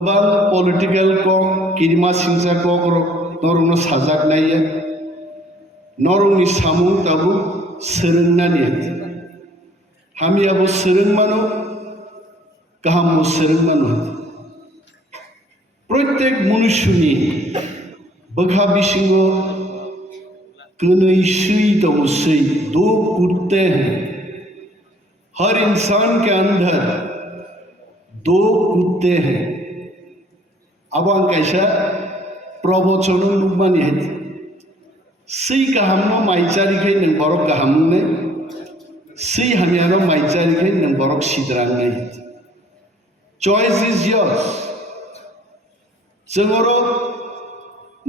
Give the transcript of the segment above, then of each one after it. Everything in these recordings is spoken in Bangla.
Bang political kok kirima singsa kok norong no sajak naya norong ni samung tabu sereng naniat hami abu sereng mano kahamu sereng mano प्रत्येक मनुष्यनि बखा बिसिंगो कनैसै दौसै दो कुत्ते हैं हर इंसान के अंदर दो कुत्ते हैं अब कैसा प्रवचन नुमानी है सै गाहामनो माइचारी के नों बरक गाहामने सै हमियानो माइचारी के नों बरक सिद्रांने चॉइस इज योर्स जोंरो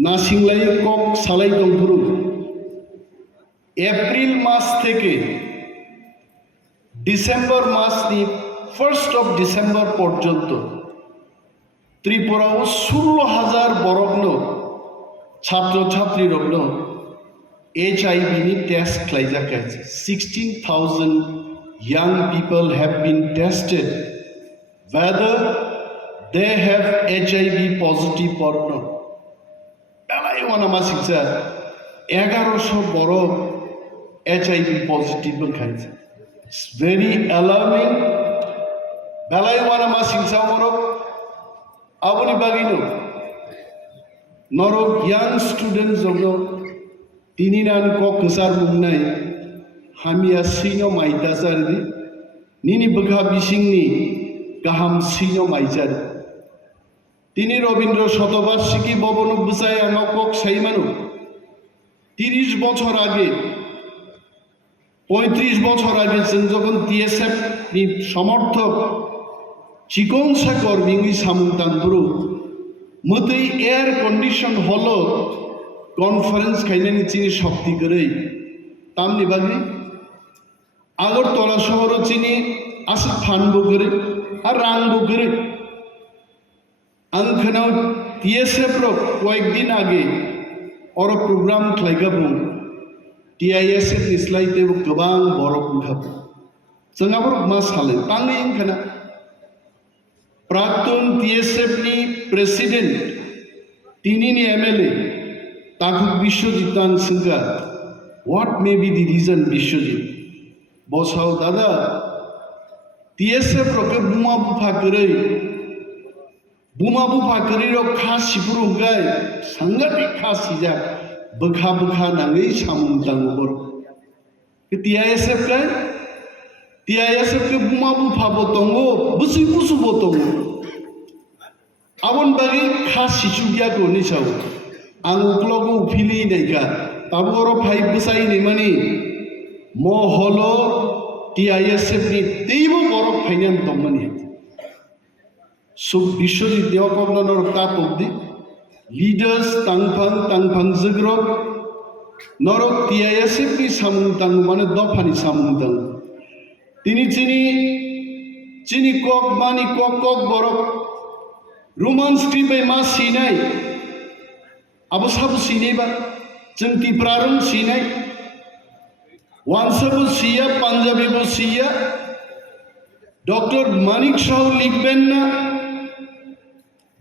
नासिंगलाई कक सालाई दंफुरु एप्रिल मास थेके डिसेम्बर मास नि 1st of December पर्यन्त त्रिपुराव 16,000 बरकनो छात्र छात्री रकनो HIV नि test खालायजाखै 16,000 young people have been tested whether they have HIV positive or not. Belai wana masiksa 1100 borok HIV positive bangkhaisa. It's very alarming. Belai wana masiksa borok aboni bagino norok young students jogno tininan ko kesar mungnai hamia sino maita sardi nini bagha bisingni kaham sino maijar তিনি রবীন্দ্র শতবার্ষিকী ভবন বুঝায় আমাকক সেই মানু 30 বছর আগে 35 বছর আগে যখন টিএসএফ নি সমর্থক চিকনসা কর্মী সামুতানপুরু মতই এয়ার কন্ডিশন হলো কনফারেন্স খাইনানি চিনি শক্তি করে তামনি বাগি আগরতলা শহর চিনি আসে ফানবো করে আর রাংবো করে आंखनाव TSF रक कয়েক दिन आगे और प्रोग्राम खालायगाबो TISF निस्लायते गोबां बरक ओंखारबाय जोंहाबो मा साले तांनि ओंखाना प्राक्तन TSF नि प्रेसिडेंट तिनिनि MLA ताकुक बिश्वजितान सिंगा what may be the reason Biswajit बसाव दादा TSF रके बुमा बुफा करे बुमा बुफा करिरो खासी पुरुगाय संगति खासी जा बखा बखा नांगै सामुं दांगोर TISF के बुमा बुफा बतंगो बुसि बुसु बतंगो आवन बागै खासी सुगिया को निसाव आं उक्लगो फिलि नायगा ताबोरो फाइ बुसाइ निमानि म हलो TISF नि तेबो बरक फाइनाम दमनि बिश्वजित देवकर्णनर तापब्दि लीडर्स तांफां जोग्रब नरक TISF नि सामुंतां माने दफानि सामुंतां तिनि चिनि कक मानि कक बरक रोमांस टिपै मा सिनाय आबो साबु सिनायबा जों तिप्रारं सिनाय वानसाबो सिया पांजाबिबो सिया डॉक्टर मानिक शाह लिखबेन ना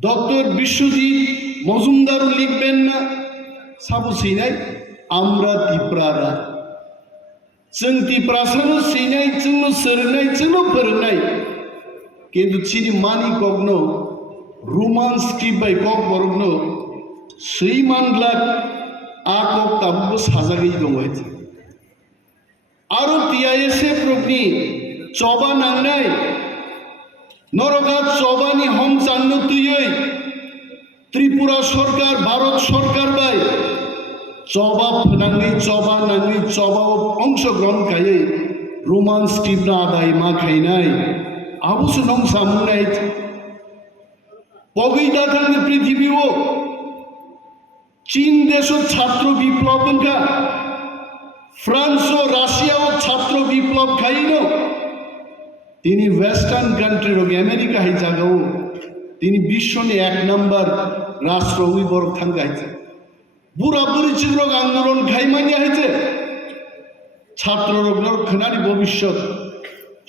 डॉक्टर बिश्वजित मजुमदार लिखबेन ना साबु सिनाय आमरा तिप्रारा जों तिप्रासानो सिनाय जोंनो सोरनाय जोंनो फोरोंनाय किन्तु चिनि मानि कगनो रोमांस टिबाय कक बरगनो सै मानला आ कक ताबो साजागै दङ आरो TISF रकनि चबा नांनाय नरका चबानी हम चांनो तुयै त्रिपुरा सरकार भारत सरकार बाय चबा फनांगै चबा नांगै चबाव अंशग्रहण खायै रोमांस टिपना आदाय मा खायनाय आबुसो नं सामुनाय पगैदा थांनि पृथिबीओ चीन देशो छात्र विप्लव बंका फ्रांस और राशिया छात्र विप्लव खाइनो তিনি ওয়েস্টার্ন কান্ট্রি রোগ আমেরিকা হে জাগাও তিনি বিশ্বনে 1 নাম্বার রাষ্ট্র ওই বড় থাঙ্গাইছে বুড়া বুড়ি চিরোগ আন্দোলন খাইমানিয়া হইছে ছাত্র রোগের খনারি ভবিষ্যৎ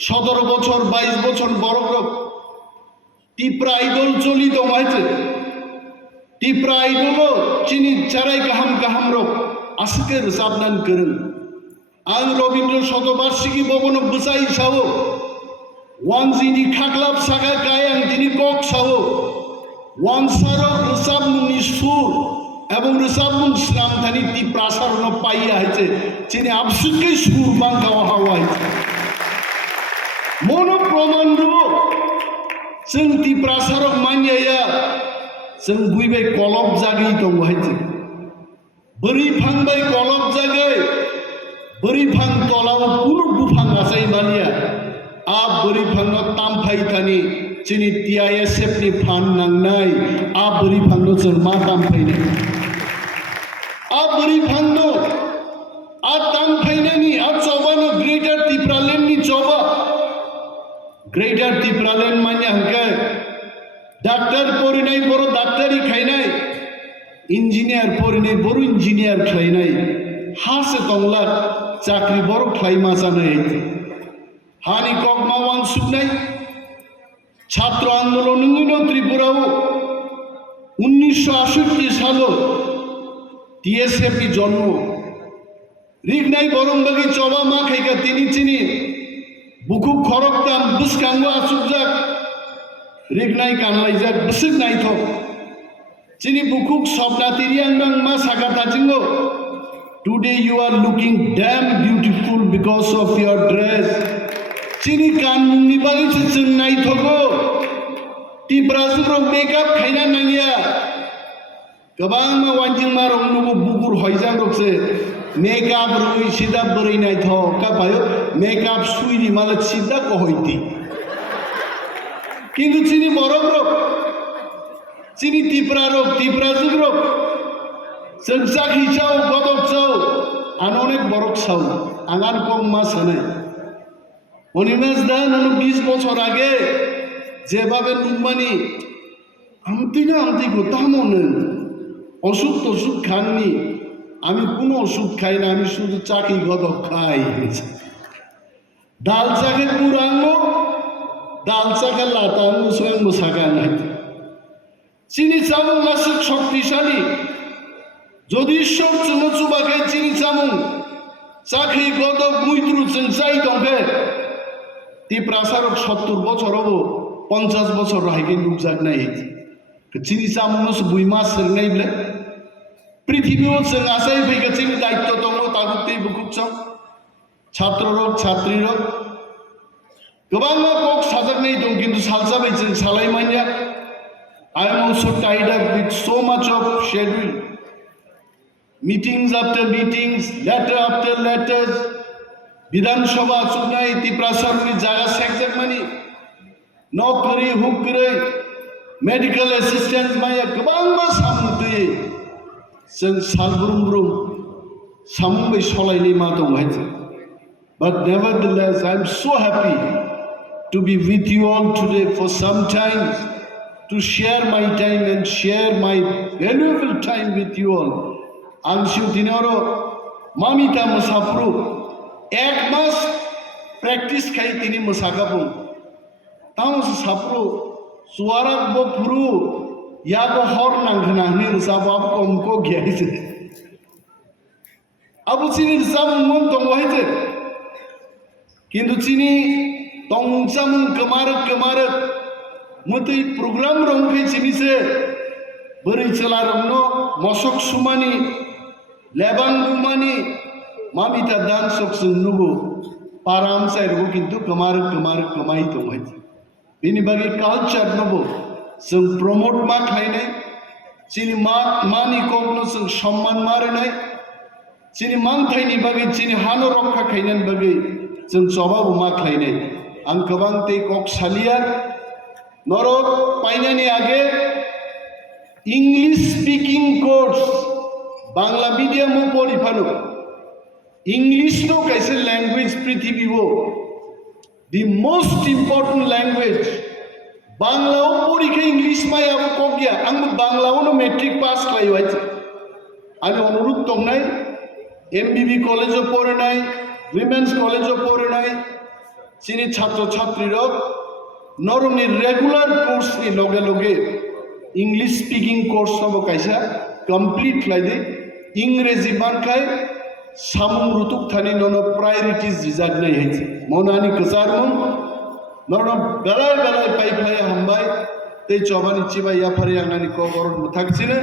17 বছর 22 বছর বড় রোগ টিপ্রা আইদল চলিত टिप्रा आइडलो चिनी चाराय गाहाम गाहाम रक आसके रोजाबनान गोरों आं रबीन्द्र शतबार्षिकी भवनाव बोसाइ सावो वानजिनि खाग्लाब सागा गाय आं दिनै कक सावो वानसारक रोजाबमुंनि सुर এবং রেসাবুন শ্রামধানী তি প্রাসারণ পাইয়া হয়েছে চিনি আবসুকে সুর বাঙ্গাওয়া হাওয়া হয়েছে মনো প্রমাণ রূপ जों তি প্রাসারক মানিয়া जों বুইবে কলব জাগি দং হয়েছে বরি ফাংবাই কলব জাগে বরি ফাং তলাও কোনো বুফাং আসাই মানিয়া আ বরি ফাং তামফাই থানি চিনি তিয়ায়ে সেপনি ফান নাংনাই আ বরি ফাং जों मा তামফাই নাই आ बरी फांगनो आ तांग फाइनानी आ चौबानो ग्रेटर तिप्रालेन नि चौबा ग्रेटर तिप्रालेन माने हंके डॉक्टर परिनाय बरो डॉक्टरी खाइनाय इंजिनियर परिनाय बरो इंजिनियर खाइनाय हासे तंगला चाकरी बरो खाइमा जानाय हानि कक मावां सुनाय छात्र आंदोलन निनो त्रिपुराव 1968 सालो टीएसएफ की जन्म रिगनाय बरंबागी चौबा मा खाइगा तिनी चिनी बुखु खरकताम बुसकांगो आसुकजाक रिगनाय कानलायजाक बुसुक नायथो चिनी बुखुक सबना तिरियांगां मा सागाताचिंगो today you are looking damn beautiful because of your dress चिनी कानमुंनि बागै जों नायथोगो तिब्राजुरो मेकअप खाइना नांगिया गोबां वानजिं मारं नुगो बुगुर हयजां रकसे मेकअप रुइ सिदा बोरै नायथ का भायो मेकअप सुइरि माला सिदा कहैति किन्तु चिनि बरक रक चिनि तिप्रा रक तिप्रा जुग रक जों जाखि चाव गदक चाव आन अनेक बरक चाव आंगान कम मा साने अनिमेश दा ननु 20 বছর আগে যেভাবে নুমানি আমতি না আমতি গোতামনে ওষুধ টষুধ খাননি আমি কোনো ওষুধ খাই না আমি শুধু চাকি গদক খাই ডাল চাকে পুরাঙ্গো ডাল চাকে লাতাঙ্গো স্বয়ং সাকা নাই চিনি চামুং আছে শক্তিশালী যদি ঈশ্বর চুনো চুবাকে চিনি চামুং চাকি গদক মুইত্রু जों চাই দঙ্গে তি প্রাসারক 70 বছর হবো 50 বছর রাইগে নুকজাক নাই চিনি চামুংস বুইমা सोंनाय ब्ले पृथ्वीयाव जों आसाय फैगा जोंनि दायित्व दङ तागुतै बुकुकसं छात्र रक छात्री रक गोबां कक साजाकनाय दं किन्तु सालजाबाय जों सालायमानिया I am also tied up with so much of schedule meetings after meetings letter after letters विधानसभा चुनाय तिप्रासारनि जागा सेकजाकमानि नौकरी हुकरै मेडिकल एसिस्टेंट माया गोबां मा सामुदै जों सालब्रुम सामुंबै सलायनाय मा दं हायजे but nevertheless I am so happy to be with you all today for some time to share my time and share my valuable time with you all आंसिउ दिनरो Mamita मोसाफ्रु एक मास प्रेक्टिस खाइ तिनि मोसागाबुं तामस साफ्रु सुवाराक बो फुरु याबो हर नांगना नि रसाबो कमको गयाइसे आबु चिनि जामुं दं हायजे किन्तु चिनि तंजामुं कमार मते प्रोग्राम रंखै चिनिसे बोरै चला रंनो मसक सुमानि लेबां गुमानि मामिता दानसक जों नुगो पाराम साइरगो किन्तु कमार कमाइ दं हायजे बिनि बागै कालचार नबो जों प्रमोट मा खालायनाय चिनि मानि ककनो जों सम्मान मारनाय चिनि मांथायनि बागै चिनि हानो रक्षा खालायनायनि बागै जों जबाबो मा खालायनाय आं गोबां ते कक सालिया नरक पाइनायनि आगे English speaking course Bangla medium पढ़िफानो इंग्लिश नो कैसे लैंग्वेज पृथ्वीओ the most important language बांग्लाओ परीक्षा इंग्लिश मायाबो कगिया आंबो बांग्लाओनो मेट्रिक पास खालायो आइছে आंनि अनुरोध दंनाय एमबीबी कलेजआव पढ़नाय विमेन्स कलेजआव पढ़नाय चिनि छात्र छात्री रक नरमनि रेगुलार कोर्सनि लगे लगे इंग्लिश स्पीकिंग कोर्स नबो कैसा कंप्लीट लाइदे इंग्रेजी बानखाय सामुं रुतुक थानी नोनो प्रायोरिटीज जिजाग नहीं है मौनानी कसार मुं नोनो बेलाय बेलाय पाइप लाय हमबाय ते चौबानी चिबा या फरे आंगानी को करोड़ मुथाक सिने